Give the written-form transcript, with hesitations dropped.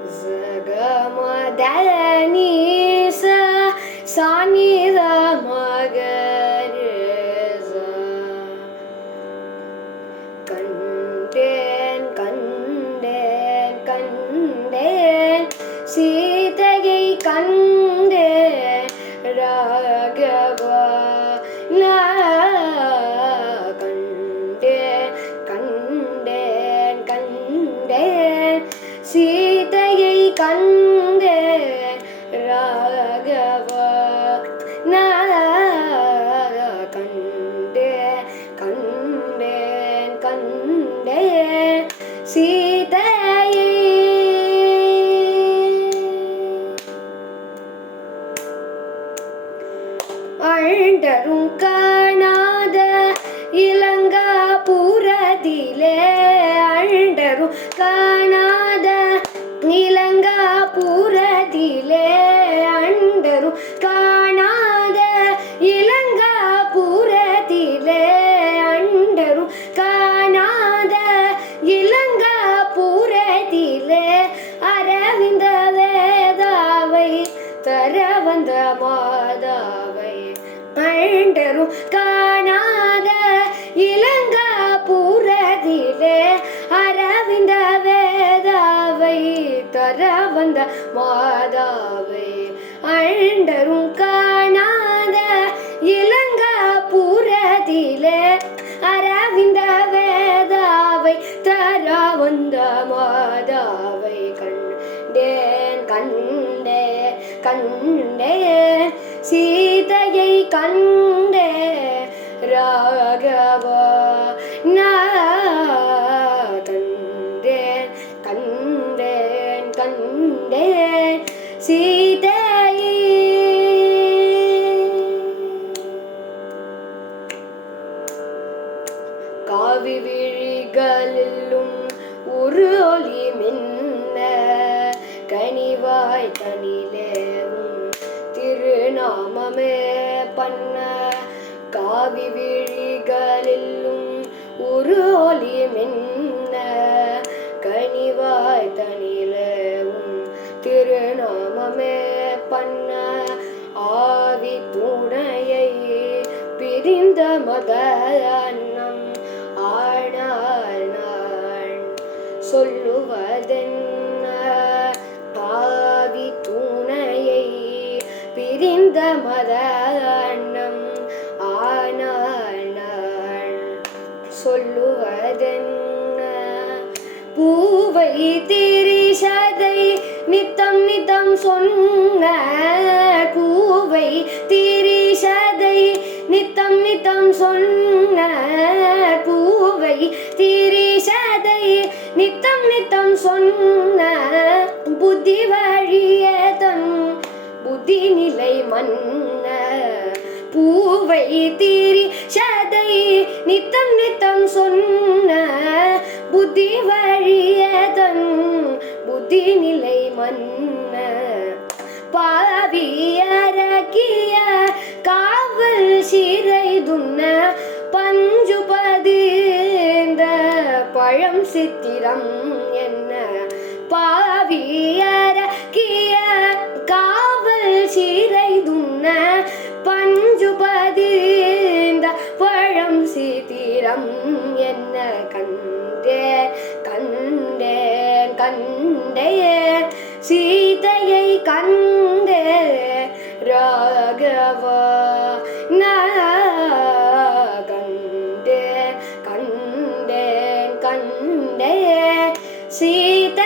Zagamadhanisa Sanida Magareza Kanden Kanden Kanden Sitagai Kanden Raghava Na Kanden Kanden Kanden Sitagai Kanden Raghava Na Kanden Kanden Kanden Sitayai ஆழ்ந்தரும் காணாத இலங்காபுரத்திலே ஆழ்ந்தரும் காணாத இலங்காபுரத்திலே ஆழ்ந்தரும் காணாத இலங்காபுரத்திலே ஆழ்ந்தரும் காணாத இலங்காபுரத்திலே அரவிந்த வேதாவை தர வந்த மாதாவை ஆழ்ந்தரும் காணாத இலங்காபுரத்திலே அரவிந்த வேதாவை தர வந்த மாதாவை ஆழ்ந்தரும் காணாத இலங்காபுரத்திலே அரவிந்த வேதாவை தர வந்த மாதாவை கண்டேன் கண்டேன் கண்டேன் சீதையை கண்டே ராகவா நான் கண்டேன் கண்டேன் கண்டேன் சீதையை காவி விழிகளிலும் ஒரு ஒளி மின்ன கனிவாய் தனிலேவும் திருநாமமே பண்ண காவி விழிகளிலும் ஒரு ஒளி மின்ன கனிவாய் தனிலேவும் திருநாமமே பண்ண ஆவி துணையை பிரிந்த மத அன்னம் ஆனால் நான் சொல்லுவதென்ன பாவி துணையை பிரிந்த மத அன்னம் ஆனால் நான் சொல்லுவதென்ன பூவை திரிசதை நித்தம் நித்தம் சொன்ன பூவை திரிசதை நித்தம் நித்தம் சொன்ன பூவை திரிசதை நித்தம் நித்தம் சொன்ன புத்தி வழியதன் புத்தி நிலை மன்ன பூவை திரிசதை நித்தம் நித்தம் சொன்ன புத்தி வழியதன் புத்தி நிலை மன்ன பாவியரக்கிய காவல் சிறை துண்ண பஞ்சுபதிந்த பழம் சித்திரம் என்ன பாவியரக்கிய காவல் சிறை துண்ண பஞ்சுபதிந்த பழம் சித்திரம் என்ன கண்டேன் கண்டேன் கண்டேன் சீதையை கண்டே ராகவா நான் கண்டேன் கண்டேன் கண்டேன் சீதை